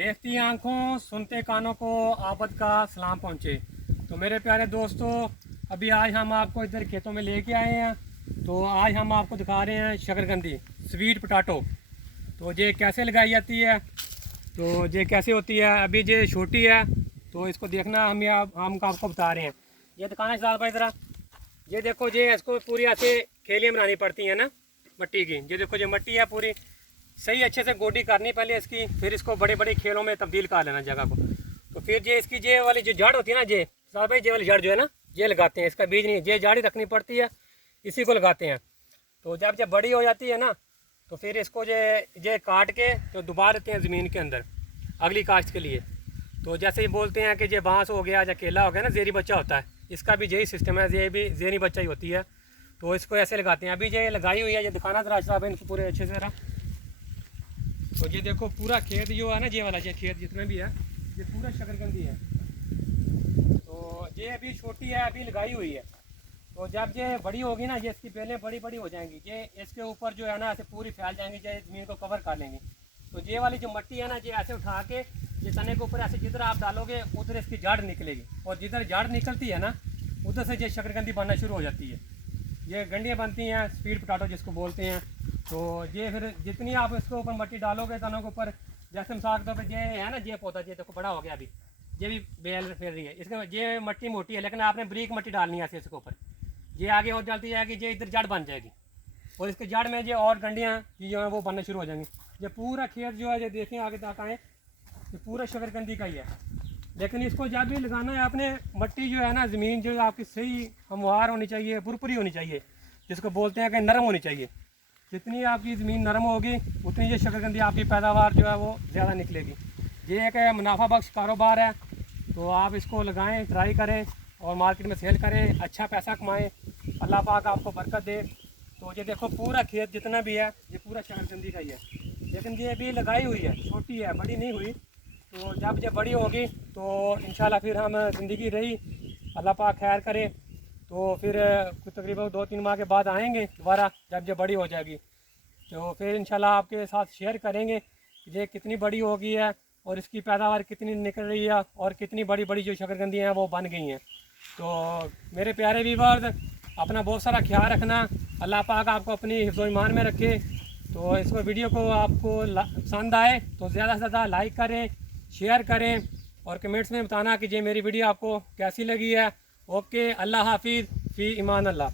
देखती आंखों सुनते कानों को आबद का सलाम पहुँचे। तो मेरे प्यारे दोस्तों, अभी आज हम आपको इधर खेतों में लेके आए हैं। तो आज हम आपको दिखा रहे हैं शकरकंदी, स्वीट पोटैटो। तो ये कैसे लगाई जाती है, तो ये कैसे होती है। अभी ये छोटी है तो इसको देखना, हम आपको बता रहे हैं। ये दिखाना साल भाई ज़रा, ये देखो, ये इसको पूरी ऐसे खेलियाँ बनानी पड़ती हैं ना मिट्टी की। ये देखो, ये मिट्टी है पूरी सही अच्छे से गोडी करनी पहले इसकी, फिर इसको बड़े बड़े खेलों में तब्दील कर लेना जगह को। तो फिर ये इसकी ये वाली जो जड़ होती है ना, ये साहब भाई, ये वाली जड़ जो है ना, ये लगाते हैं। इसका बीज नहीं, ये जड़ ही रखनी पड़ती है, इसी को लगाते हैं। तो जब बड़ी हो जाती है ना, तो फिर इसको ये काट के तो डुबा देते हैं ज़मीन के अंदर अगली काश्त के लिए। तो जैसे ही बोलते हैं कि ये बांस हो गया या केला हो गया ना, ज़ेरी बच्चा होता है, इसका भी यही सिस्टम है, ये भी ज़ेरी बच्चा ही होती है। तो इसको ऐसे लगाते हैं। अभी ये लगाई हुई है, ये दिखाना जरा साहब इनको पूरे अच्छे से जरा। तो ये देखो, पूरा खेत जो है ना, ये वाला ये खेत जितना भी है, ये पूरा शकरकंदी है। तो ये अभी छोटी है, अभी लगाई हुई है। तो जब ये बड़ी होगी ना, ये इसकी बेलें बड़ी बड़ी हो जाएंगी, ये इसके ऊपर जो है ना ऐसे पूरी फैल जाएंगी, ये ज़मीन को कवर कर लेंगी। तो ये वाली जो मिट्टी है ना, ये ऐसे उठा के ये तने के ऊपर ऐसे जिधर आप डालोगे उधर इसकी जड़ निकलेगी, और जिधर जड़ निकलती है ना, उधर से ये शकरकंदी बनना शुरू हो जाती है। ये गंडियाँ बनती हैं, स्वीट पोटैटो जिसको बोलते हैं। तो ये फिर जितनी आप इसके ऊपर मिट्टी डालोगे तनों के ऊपर, जैसे मिसाल के तौर पर ये है ना, ये पौधा ये देखो बड़ा हो गया, अभी ये भी बेल फिर रही है। इसका ये मिट्टी मोटी है, लेकिन आपने ब्रीक मिट्टी डालनी है ऐसे इसके ऊपर। ये आगे और जलती जाएगी, ये इधर जड़ बन जाएगी, और इसके जड़ में ये और गंडियाँ जो है वो बनना शुरू हो जाएंगी। ये पूरा खेत जो है, ये देखें आगे तक आए, ये पूरा शकरकंदी का ही है। लेकिन इसको जब भी लगाना है आपने, मिट्टी जो है ना, ज़मीन जो है आपकी सही हमवार होनी चाहिए, पुरपुरी होनी चाहिए, जिसको बोलते हैं कि नरम होनी चाहिए। जितनी आपकी ज़मीन नरम होगी उतनी ये शकरकंदी आपकी पैदावार जो है वो ज़्यादा निकलेगी। ये एक मुनाफा बख्श कारोबार है, तो आप इसको लगाएं, ट्राई करें और मार्केट में सेल करें, अच्छा पैसा कमाएं, अल्लाह पाक आपको बरकत दे। तो ये देखो, पूरा खेत जितना भी है ये पूरा शकरकंदी का ही है, लेकिन ये अभी लगाई हुई है, छोटी है, बड़ी नहीं हुई। तो जब ये बड़ी होगी तो इंशाल्लाह फिर हम ज़िंदगी रही, अल्लाह पाक खैर करे, तो फिर कुछ तकरीबन 2-3 माह के बाद आएंगे दोबारा, जब ये बड़ी हो जाएगी। तो फिर इंशाल्लाह आपके साथ शेयर करेंगे कि ये कितनी बड़ी हो गई है और इसकी पैदावार कितनी निकल रही है, और कितनी बड़ी बड़ी जो शकरकंदियाँ हैं वो बन गई हैं। तो मेरे प्यारे व्यूअर्स, अपना बहुत सारा ख्याल रखना, अल्लाह पाक आपको अपनी हिफ्ज़ ईमान में रखे। तो इसको वीडियो को आपको पसंद आए तो ज़्यादा से ज़्यादा लाइक करें, शेयर करें, और कमेंट्स में बताना कि ये मेरी वीडियो आपको कैसी लगी है। ओके, अल्लाह हाफिज़, फ़ी ईमान अल्लाह।